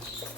Thank you.